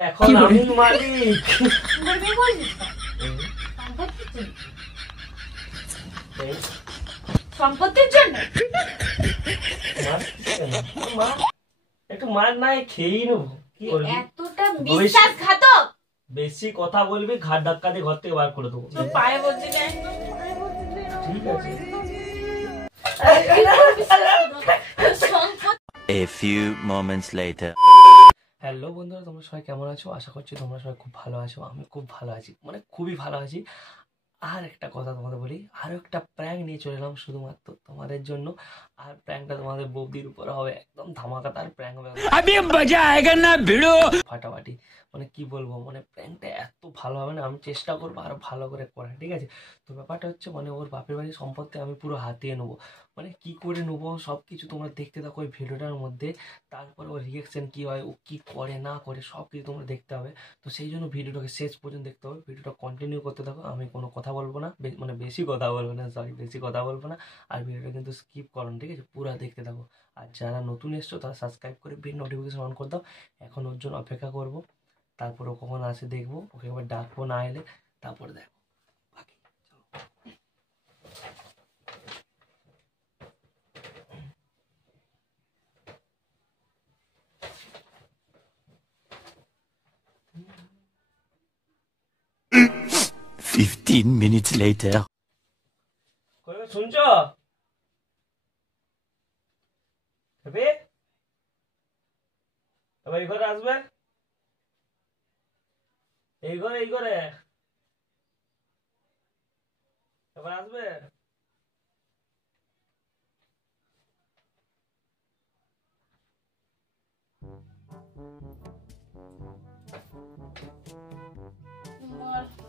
এখন আমি মালিক। সম্পত্তির জন্য একটু মার নাই খেয়েই নেবো। কি করবি? এতটা বিশ্বাসঘাতক। বেশি কথা বলবি, ঘাট ধাক্কা দিয়ে ঘর থেকে বার করে দেবো। তো পায়ে বলছি কেন? ঠিক আছে। A few moments later. Hello বন্ধুরা, তোমরা সবাই কেমন আছো? আশা করছি তোমরা সবাই খুব ভালো আছো। আমি খুব ভালো আছি, মানে খুবই ভালো আছি। আর একটা কথা তোমাদের বলি, আরও একটা প্র্যাঙ্ক নিয়ে চলে এলাম শুধুমাত্র তোমাদের জন্য। আর প্র্যাঙ্কটা তোমাদের বৌদির উপরে হবে, একদম ধামাকাদার প্র্যাঙ্ক হবে। ফাটাফাটি, মানে কি বলবো, মানে প্র্যাঙ্কটা এত ভালো হবে না, আমি চেষ্টা করবো আরো ভালো করে করার, ঠিক আছে? তো ব্যাপারটা হচ্ছে, মানে ওর বাপের বাড়ির সম্পত্তি আমি পুরো হাতিয়ে নেবো। মানে কি করে নেবো সব কিছু তোমরা দেখতে থাকো ওই ভিডিওটার মধ্যে। তারপরে ওর রিয়াকশন কি হয়, ও কি করে না করে সব কিছু তোমরা দেখতে হবে। তো সেই জন্য ভিডিওটাকে শেষ পর্যন্ত দেখতে হবে, ভিডিওটা কন্টিনিউ করতে থাকো। আমি কোনো কথা বলবো না, মানে বেশি কথা বলবো না, সরি বেশি কথা বলবো না। আর ভিডিওটা কিন্তু স্কিপ করো, ঠিক আছে? পুরো দেখতে থাকো। আর যারা নতুন এসছো তারা সাবস্ক্রাইব করে বেল নোটিফিকেশন অন করে দাও। এখন ওর জন্য অপেক্ষা করবো। তারপর ও কখন আসে দেখবো, ওকে একবার ডাকবো, না এলে তারপরে দেখো বাকি। 15 minutes later. শুনছ? এবার এই ঘরে আসবে, এই ঘরে এবার আসবে।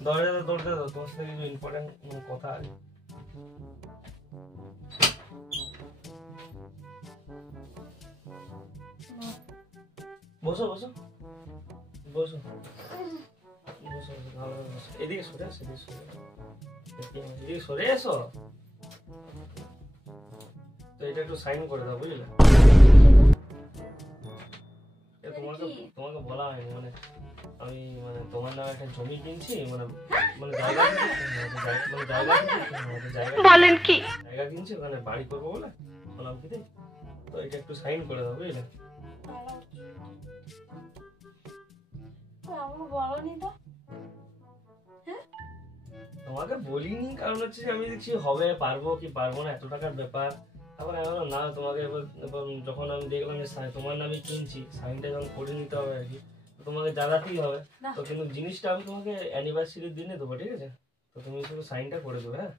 দরজা দরজা দাও, তোমার সাথে কিছু ইম্পর্টেন্ট কথা আছে। বসো বসো বসো বসো, ভালো বসো। এদিকে সরে আসো, এদিকে সরে এসো। তো এটা একটু সাইন করে দাও, বুঝলে? তোমাকে বলা হয়নি, মানে আমি মানে তোমার নামে একটা জমি কিনছি, মানে মানে জায়গা বলেন কি? জায়গা কিনছি, ওখানে বাড়ি করবো বলে বললাম কি, তো এটা একটু সাইন করে দাও, বুঝলে? তোমাকে বলিনি, কারণ হচ্ছে আমি দেখছি হবে, পারবো কি পারবো না, এত টাকার ব্যাপার। তারপর আমি বললাম না, তোমাকে এবার যখন আমি দেখলাম যে তোমার নামে কিনছি, সাইনটা যখন করে নিতে হবে আর কি, তোমাকে জানাতেই হবে। তো কিন্তু জিনিসটা আমি তোমাকে অ্যানিভার্সারির দিনে দেবো, ঠিক আছে? তো তুমি শুধু সাইনটা করে দেবে, হ্যাঁ?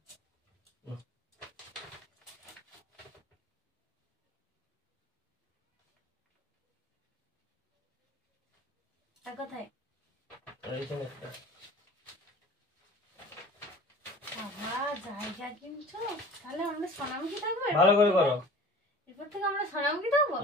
কোথায়? এইখানে একটা। জায়গা কিনছো, তাহলে আমরা সোনামুখী থাকবো। ভালো করে করো, এরপর থেকে আমরা সোনামুখী থাকবো।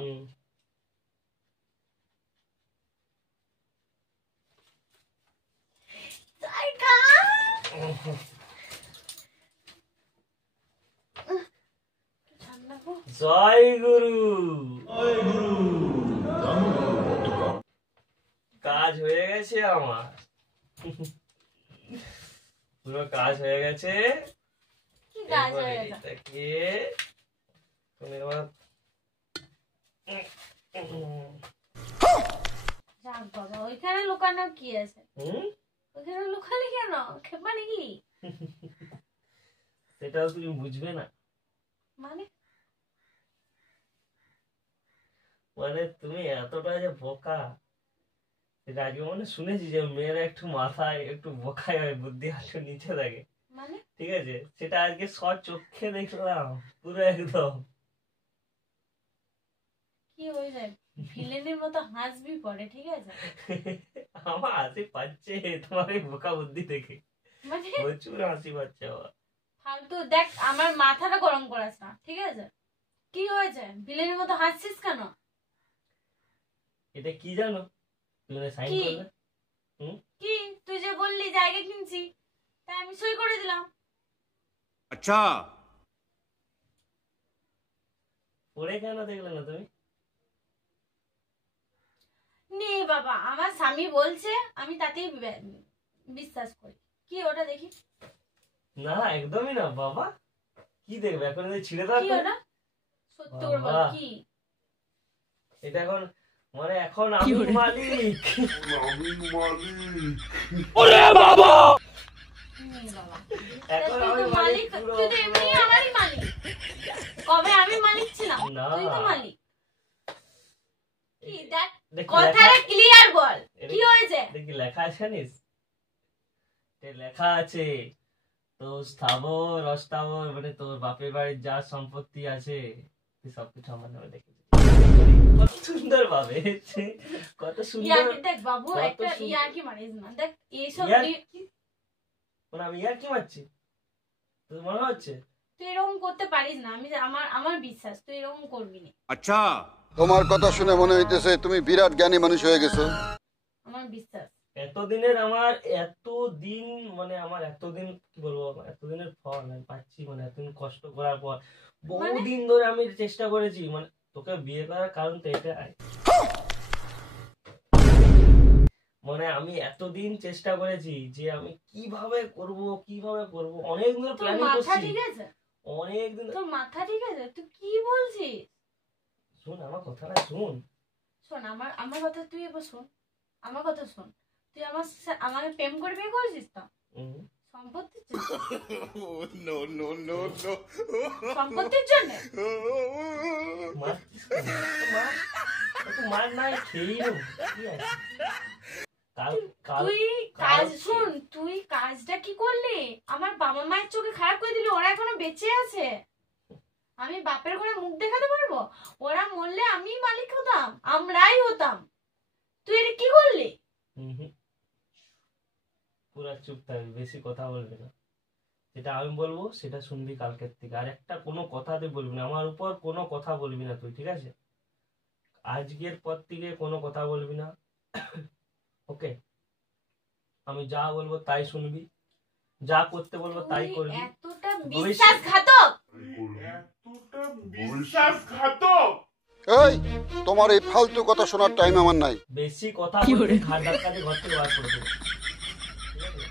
জয় গুরু। কাজ হয়ে গেছে আমার, পুরো কাজ হয়ে গেছে। তুমি এবার যাক বাবা, ওইখানে লুকানোর কি আছে? ওইখানে লুকালে কেন? খেপা নাকি? সেটাও তুমি বুঝবে না, মানে মানে তুমি এতটা যে বোকা, সেটা আজকে মানে শুনেছি যে মেয়েরা একটু মাথায় একটু বোকায় হয়, বুদ্ধি একটু নিচে থাকে, মানে ঠিক আছে? সেটা আজকে চোখে দেখলাম পুরো একদম। কি হয়ে যায়, ভিলেনের মতো হাসবি পড়ে, ঠিক আছে? আমার হাসি পাচ্ছে তোমার এই বোকা বুদ্ধি দেখে, মানে প্রচুর হাসি পাচ্ছে আমার। ফালতু দেখ, আমার মাথাটা গরম করাস না, ঠিক আছে? কি হয়েছে, ভিলেনের মতো হাসছিস কেন? এটা কি জানো? তুমি সাইন করবে। কি তুই যে বললি জায়গা কিনছি, তাই আমি সই করে দিলাম। আচ্ছা, পড়ে কেন দেখলে না তুমি? নে বাবা, আমার স্বামী বলছে আমি তাতেই বিশ্বাস করি। কি ওটা দেখি? না একদমই না বাবা, কি দেখবে এখন যদি ছিঁড়ে দাও কি তো? ওটা? সত্যি করে বল বাবা। কি? এটা এখন মানে এখন আমি মালিক। নে বাবা, এখন তুই আমি তো মালিক মালিক, পুরো তুই তো এমনি আমারই মালিক। কবে আমি মালিক ছিলাম? না। তুই তো মালিক। কি দেখ, দেখি কথাটা ক্লিয়ার বল, কি হয়েছে? দেখি লেখা আছে জানিস? লেখা আছে তো স্থাবর অস্থাবর মানে তোর বাপের বাড়ির যা সম্পত্তি আছে তুই সবকিছু আমার নামে দেখেছিস। কত সুন্দর ভাবে, কত সুন্দর। ইয়ার্কি দেখ বাবু, কত একটা সুন্দর। ইয়ার্কি মারিস না। দেখ এইসব মানে আমি ইয়ার কি মারছি তোর মনে হচ্ছে? তুই এরকম করতে পারিস না। আমি আমার বিশ্বাস তুই এরকম করবি না। अच्छा তোমার কথা শুনে মনে হইতেছে তুমি বিরাট জ্ঞানী মানুষ হয়ে গেছো। আমার বিশ্বাস। এতদিনের আমার এতদিন মানে আমার এতদিন কি বলবো, এতদিনের ফল আমি পাচ্ছি, মানে এতদিন কষ্ট করার পর বহুদিন ধরে আমি চেষ্টা করেছি, মানে তোকে বিয়ে করার কারণ তো এটাই। মানে আমি এতদিন চেষ্টা করেছি যে আমি কিভাবে করব অনেক দিন তোর প্ল্যানিং মাথা করছি, ঠিক আছে? অনেক দিন। তোর মাথা ঠিক আছে? তুই কি বলছিস? শোন আমার কথাটা শোন। শোন আমার কথা, তুই এবার শোন আমার কথা শোন। তুই আমাকে প্রেম করে বিয়ে করেছিস তো হুম। সম্পত্তির জন্য? নো নো নো নো সম্পত্তির জন্য? মারছিস কেন? একটু মার নাই খেয়েই নেবো, কি আছে? তুই কাজ শুন, তুই কাজটা কি করলি? আমার বাবা মায়ের চোখে খারাপ করে দিলি। ওরা এখনো বেঁচে আছে। আমি বাপের ঘরে মুখ দেখাতে পারবো? ওরা মরলে আমি মালিক হতাম, আমরাই হতাম। তুই এটা কি করলি? পুরা চুপ থাকবি, বেশি কথা বলবি না। যেটা আমি বলবো সেটা শুনবি কালকের থেকে, আর একটা কোনো কথা তুই বলবি না, আমার উপর কোনো কথা বলবি না তুই, ঠিক আছে? আজকের পর থেকে কোনো কথা বলবি না, ওকে? আমি যা বলবো তাই শুনবি, যা করতে বলবো তাই তুই করবি। এতটা বিশ্বাসঘাতক? এই তোমার এই ফালতু কথা শোনার টাইম আমার নাই। বেশি কথা বলবি ঘাট ধাক্কা দিয়ে ঘর থেকে বার করে দেবো, ঠিক আছে?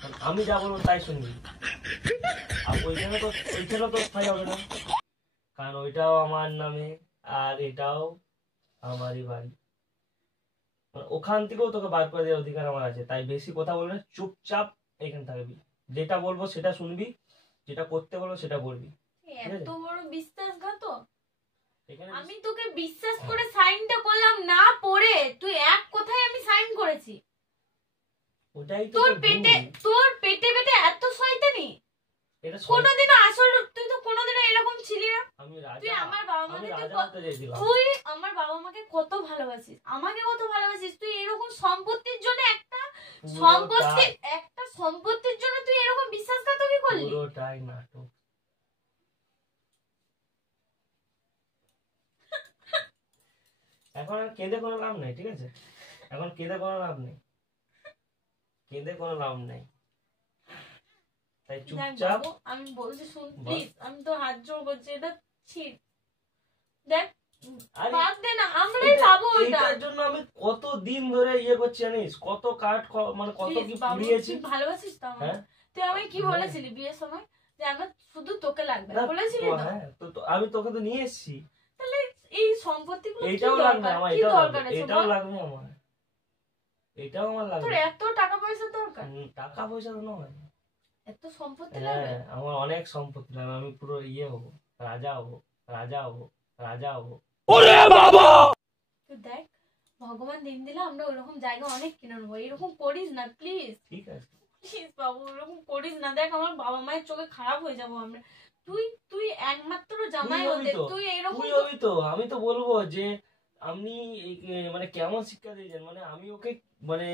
কারণ আমি যা বলবো তাই শুনবি, আর ওইখানে তো স্থায়ী হবে না, কারণ ওইটাও আমার নামে আর এটাও আমারই বাড়ি। মানে ওখান থেকেও তোকে বার করে দেওয়ার অধিকার আমার আছে, তাই বেশি কথা বলবি না, চুপচাপ এখানে থাকবি, যেটা বলবো সেটা শুনবি, যেটা করতে বলবো সেটা করবি। এত বড় বিশ্বাসঘাতক? এখানে আমি তোকে বিশ্বাস করে সাইনটা করলাম না পড়ে, তুই এক কথায় আমি সাইন করেছি। ওটাই তো তোর তোর পেটে ভুল। এত শয়তানি? এটা কোনোদিনও আসল তুই তো কোনোদিনও এরকম ছিলি না। আমি তুই রাজা, আমার বাবা আমি মাকে রাজা হতে চাইছিলাম। তুই আমার বাবা মাকে কত ভালোবাসিস, আমাকে কত ভালোবাসিস। তুই এরকম সম্পত্তির জন্য একটা সম্পত্তির জন্য তুই এরকম বিশ্বাসঘাতকই করলি? পুরোটাই নাটক। এখন আর কেঁদে কোনো লাভ নেই, ঠিক আছে? এখন কেঁদে কোনো লাভ নেই, তাই দেখ চুপচাপ। বাবু, আমি বলছি শুন প্লিজ, আমি তো হাত জোর করছি, এটা ছিট। দেখ আরে বাদ দে না, আমরাই পাবো ওটা। এইটার জন্য আমি কত দিন ধরে ইয়ে করছি জানিস, কত কাঠ মানে কত কি Please, বাবু, পুড়িয়েছি। তুই ভালোবাসিস তো আমাকে? হ্যাঁ তুই আমাকে কি বলেছিলি বিয়ের সময়? যে আমার শুধু তোকে লাগবে, না, বলেছিলি তো? হ্যাঁ তো আমি তোকে তো নিয়ে এসেছি। তাহলে এই সম্পত্তিগুলো কি এইটাও লাগবে দরকার? আমার, কি এটাও দরকার লাগবে, আছে এটাও বল? লাগবে আমার, এটাও আমার তোর লাগবে। এত টাকা পয়সা দরকার? টাকা পয়সা তো নয়, এত সম্পত্তি লাগবে? হ্যাঁ আমার অনেক সম্পত্তি লাগবে, আমি পুরো ইয়ে হবো, রাজা হবো, রাজা হবো, রাজা হবো। তুই দেখ, ভগবান দিন দিলে আমরা ওরকম জায়গা অনেক কিনে নেবো। এরকম করিস না প্লিজ, ঠিক আছে? প্লিজ বাবু, এরকম করিস না। দেখ আমার বাবা মায়ের চোখে খারাপ হয়ে যাবো আমরা। তুই একমাত্র জামাই তুই হবি হতে, তো, তুই এরকম তুই হবি তো। আমি তো বলবো যে আপনি মানে কেমন শিক্ষা দিয়েছেন, মানে আমি ওকে মানে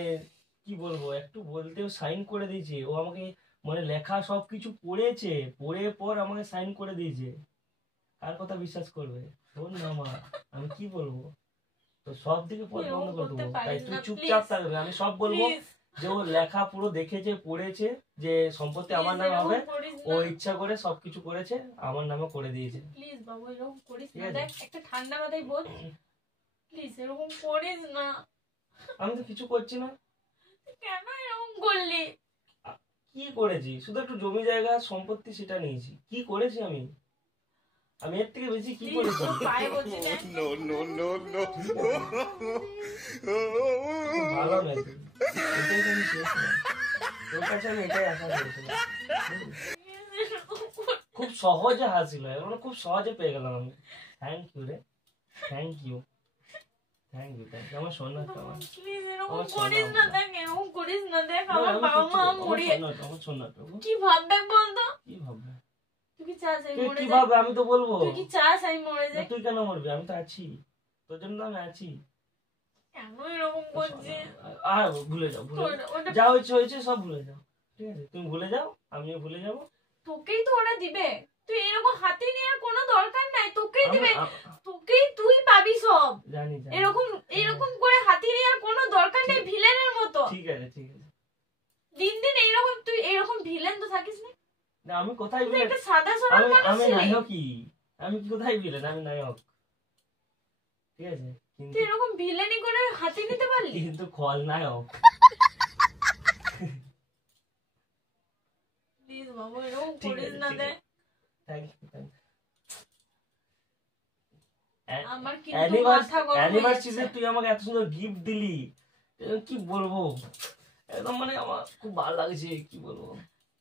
কি বলবো, একটু বলতেও সাইন করে দিয়েছে ও আমাকে, মানে লেখা সবকিছু পড়েছে, পড়ে পর আমাকে সাইন করে দিয়েছে। কার কথা বিশ্বাস করবে? শোন না মা, আমি কি বলবো, তো সব দিকে পথ এরকম বন্ধ করে করতে দেবো, তাই পারিস তুই না, চুপচাপ please, থাকবে। আমি সব বলবো প্লিজ। যে ও লেখা পুরো দেখেছে পড়েছে যে সম্পত্তি আমার নামে হবে, ও ও ইচ্ছা করে সবকিছু করেছে, আমার নামে করে দিয়েছে। প্লিজ বাবু এরকম করিস ঠিক না, আছে। দেখ একটা ঠান্ডা মাথায় বোঝ, প্লিজ এরকম করিস না। আমি তো কিছু করছি না। কেন এরকম করলি? কি করেছি? শুধু একটু জমি জায়গা সম্পত্তি সেটা নিয়েছি। কি করেছি আমি? আমি এর থেকে বেশি কি Please, করেছি? তোর পায়ে বলছি না। খুব ভালো নয় তুই। এটাই তো আমি চেয়েছিলাম। তোর কাছে আমি এটাই আশা করেছিলাম। খুব সহজে হাসিল, মানে খুব সহজে পেয়ে গেলাম আমি। থ্যাংক ইউ রে, thank you, thank you, thank you. আমার সোনা তো আমার। Please, এরকম আমার সোনা করিস না, আমার। দেখ এরকম করিস না, দেখ না, আমার আমি বাবা কিচ্ছু মা করবো না। মরিয়ে আমার সোনা তো। কি ভাববে বলতো? কি ভাববে? তুই কি চাস আমি তুই মরে কি যাই? ভাববে আমি তো বলবো। তুই কি চাস আমি মরে না, যাই? তুই কেন মরবি? আমি তো আছি, তোর জন্য তো আমি আছি। কেন এরকম করছিস? আর ভুলে যাও, ভুলে তোর যাও। ওটা যা হয়েছে হয়েছে, সব ভুলে যাও। ঠিক আছে, তুমি ভুলে যাও, আমিও ভুলে যাবো। তোকেই তো ওরা দিবে, তুই এরকম হাতে নেওয়ার কোনো দরকার নাই, তোকেই আমি- দিবে, আ- তোকেই তুই পাবি সব। জানি জানি। এরকম এরকম করে হাতে নেওয়ার কোনো দরকার নেই, ভিলেনের মতো। ঠিক আছে, ঠিক আছে। দিন দিন এইরকম তুই এরকম ভিলেন তো থাকিস না। না, আমি কোথায় তুই বিলেন? একটা সাদা সরল আমি মানুষ আমি ছিলি। নায়কই। আমি কি কোথায় বিলেন? আমি নায়ক। ঠিক আছে, কিন্তু তুই এরকম ভিলেনি করে হাতে নিতে পারলি? কিন্তু খলনায়ক। প্লিজ বাবু এরকম ঠিক করিস আছে, না, ঠিক দে আছে। থ্যাংক ইউ, থ্যাংক আমার ইউ। কিন্তু মাথা গরম হয়ে অ্যানিভার্সারিতে যাচ্ছে। তুই আমাকে এত সুন্দর গিফট দিলি, কি বলবো, একদম মানে আমার খুব ভালো লাগছে। কি বলবো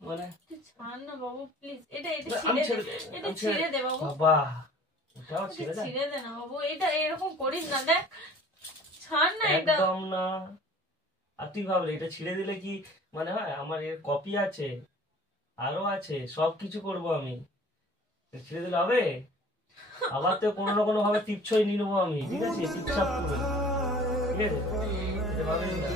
মানে, তুই ছাড় না বাবু প্লিজ, এটা আমি ছিঁড়ে ছেড়ে দে, দে, এটা আমি ছিঁড়ে দে বাবু, বাবা, ওটাও এটা ছেড়ে দে। ছিঁড়ে দে না বাবু, এটা এরকম করিস না, দেখ ছাড় না এটা। একদম না। আর তুই ভাবলে এটা ছিঁড়ে দিলে কি মানে হয়? আমার এর কপি আছে, আরো আছে, সবকিছু করবো আমি। ছিঁড়ে দিলে হবে? আবার তো কোনো না কোনো ভাবে টিপছই নিয়ে নেবো আমি। ঠিক আছে, টিপসাপ করবে। ঠিক আছে, এটা ভাবিস না।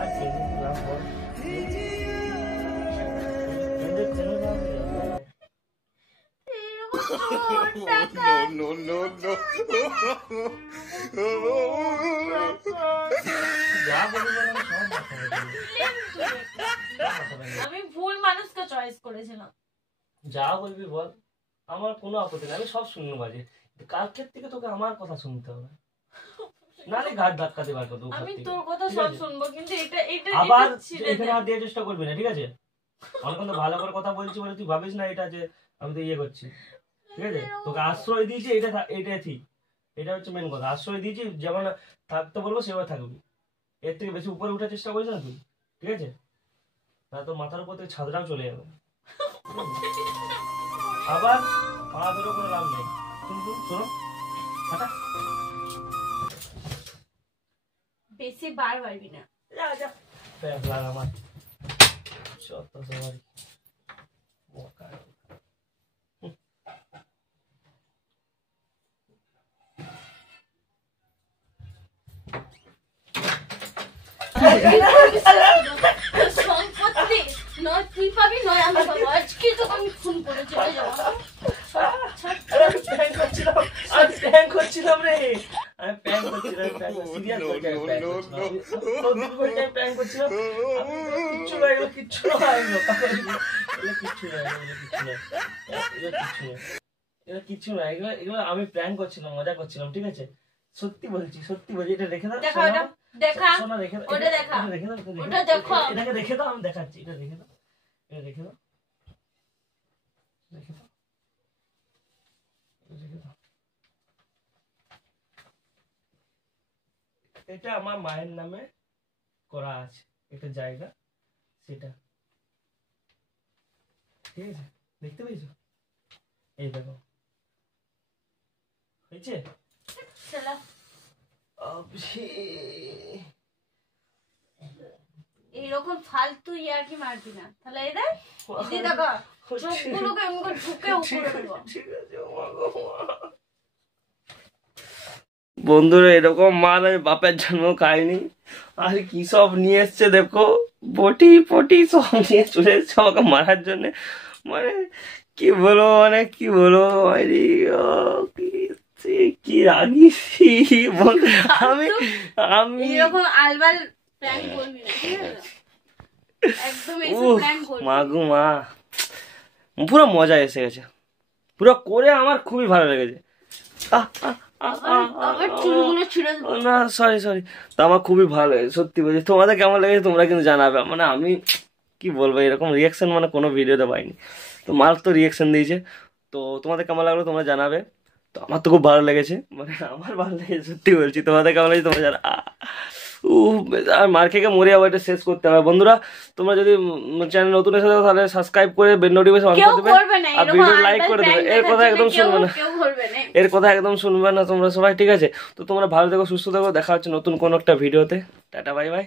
আর কি লাভ বল? এদের ছেলে ভাবলে, এরকম তোর টাকা যা বলি বল, আমি সব মাথা ব্যথা। আমি ভুল মানুষকে চয়েস করেছিলাম। যা বলবি বল, আমার কোনো আপত্তি নেই, আমি সব শুনবো বাজে। কালকের থেকে তোকে আমার কথা শুনতে হবে, নালে ঘাট ধাক্কাতে বার করবো। আমি তোর কথা ঠিক সব আছে? শুনবো, কিন্তু এটা এটা আবার এটা ছিঁড়ে দে। এখানে আর দেওয়ার চেষ্টা করবি না, ঠিক আছে? আমি কিন্তু ভালো করে কথা বলছি বলে তুই ভাবিস না এটা যে আমি তো ইয়ে করছি। ঠিক আছে, তোকে আশ্রয় দিয়েছি, এটা ঠিক, এটা হচ্ছে মেন কথা। আশ্রয় দিয়েছি, যেমন থাকতে বলবো সেভাবে থাকবি। এর থেকে বেশি উপরে উঠার চেষ্টা করিস না তুই, ঠিক আছে? না তোর মাথার উপর থেকে ছাদটাও চলে যাবে। আবার পা ধরে কোনো লাভ নেই। কিন্তু শোনো, হাঁটা। বেশি বার পারবি না। যা যা, প্যাস লাগা আমার সত্য সবার বোকা। সম্পত্তি নয় তুই পাবি, নয় আমি পাবো। আজকে তো আমি খুন করে চলে যাবো। আমি প্র্যাঙ্ক করছিলাম, আমি প্র্যাঙ্ক করছিলাম রে, আমি প্র্যাঙ্ক করছিলাম, সিরিয়াস করছি, আমি প্র্যাঙ্ক করছিলাম। তোর দিদি বলছে আমি প্র্যাঙ্ক করছিলাম। আমি কিচ্ছু নয়, এগুলো কিচ্ছু নয়, এগুলো কিচ্ছু নয়, এগুলো কিচ্ছু নয়, এগুলো কিচ্ছু নয়, এগুলো কিচ্ছু নয়, এগুলো এগুলো আমি প্র্যাঙ্ক করছিলাম, মজা করছিলাম। ঠিক আছে, সত্যি বলছি, সত্যি বলছি। এটা রেখে দাও, দেখা ওটা, দেখা সোনা রেখে দাও, ওটা দেখা, এটা রেখে দাও, এটা রেখে ওটা দাও, দেখো। এটাকে রেখে দাও, আমি দেখাচ্ছি। এটা রেখে দাও, এটা রেখে দাও, রেখে দাও, রেখে দাও। এটা আমার মায়ের নামে করা আছে একটা জায়গা, সেটা। ঠিক আছে, দেখতে পেয়েছো? এই দেখো, হয়েছে? চলো। এইরকম ফালতু ইয়ার্কি মারবি না, তাহলে এই দেখ দিদি দেখো চোখগুলোকে এমন করে ঢুকে উপরে দেবো। ঠিক আছে, বন্ধুরা এরকম মাল আমি বাপের জন্ম খাইনি। আর কি সব নিয়ে এসছে দেখো, বটি পটি সব নিয়ে চলে এসছে আমাকে মারার জন্য। মানে কি বলবো, মানে কি বলবো, কি রাগিছি আমি আমি এরকম আলবাল প্র্যাঙ্ক করবি না ঠিক আছে একদম এসে উফ, প্র্যাঙ্ক করবি মা গো মা, পুরো মজা এসে গেছে, পুরো করে আমার খুবই ভালো লেগেছে। আহ, আহ, আহ, আহ, আবার চুলগুলো ছিঁড়ে দেবো। না সরি, তো আমার খুবই ভালো লেগেছে, সত্যি বলছি। তোমাদের কেমন লেগেছে তোমরা কিন্তু জানাবে। মানে আমি কি বলবো, এরকম রিয়াকশন মানে কোনো ভিডিওতে পাইনি। তো মার্ক তো রিয়াকশন দিয়েছে, তো তোমাদের কেমন লাগলো তোমরা জানাবে। তো আমার তো খুব ভালো লেগেছে, মানে আমার ভালো লেগেছে সত্যি বলছি। তোমাদের কেমন লেগেছে তোমরা জানা। আর মার খেয়ে মরে যাবো, এটা শেষ করতে হবে। বন্ধুরা তোমরা যদি চ্যানেল নতুন এসে থাকো তাহলে সাবস্ক্রাইব করে বেল নোটিফিকেশন অন কেউ করে দেবে, করবে না আর এরকম ভিডিও লাইক আইবাল করে দেবে। প্র্যাঙ্ক এর কথা দেখার একদম জন্য শুনবে না, কেউ করবে না এর কথা একদম শুনবে না তোমরা সবাই, ঠিক আছে? তো তোমরা ভালো থেকো, সুস্থ থেকো, দেখা হচ্ছে নতুন কোনো একটা ভিডিওতে। Tata bye bye.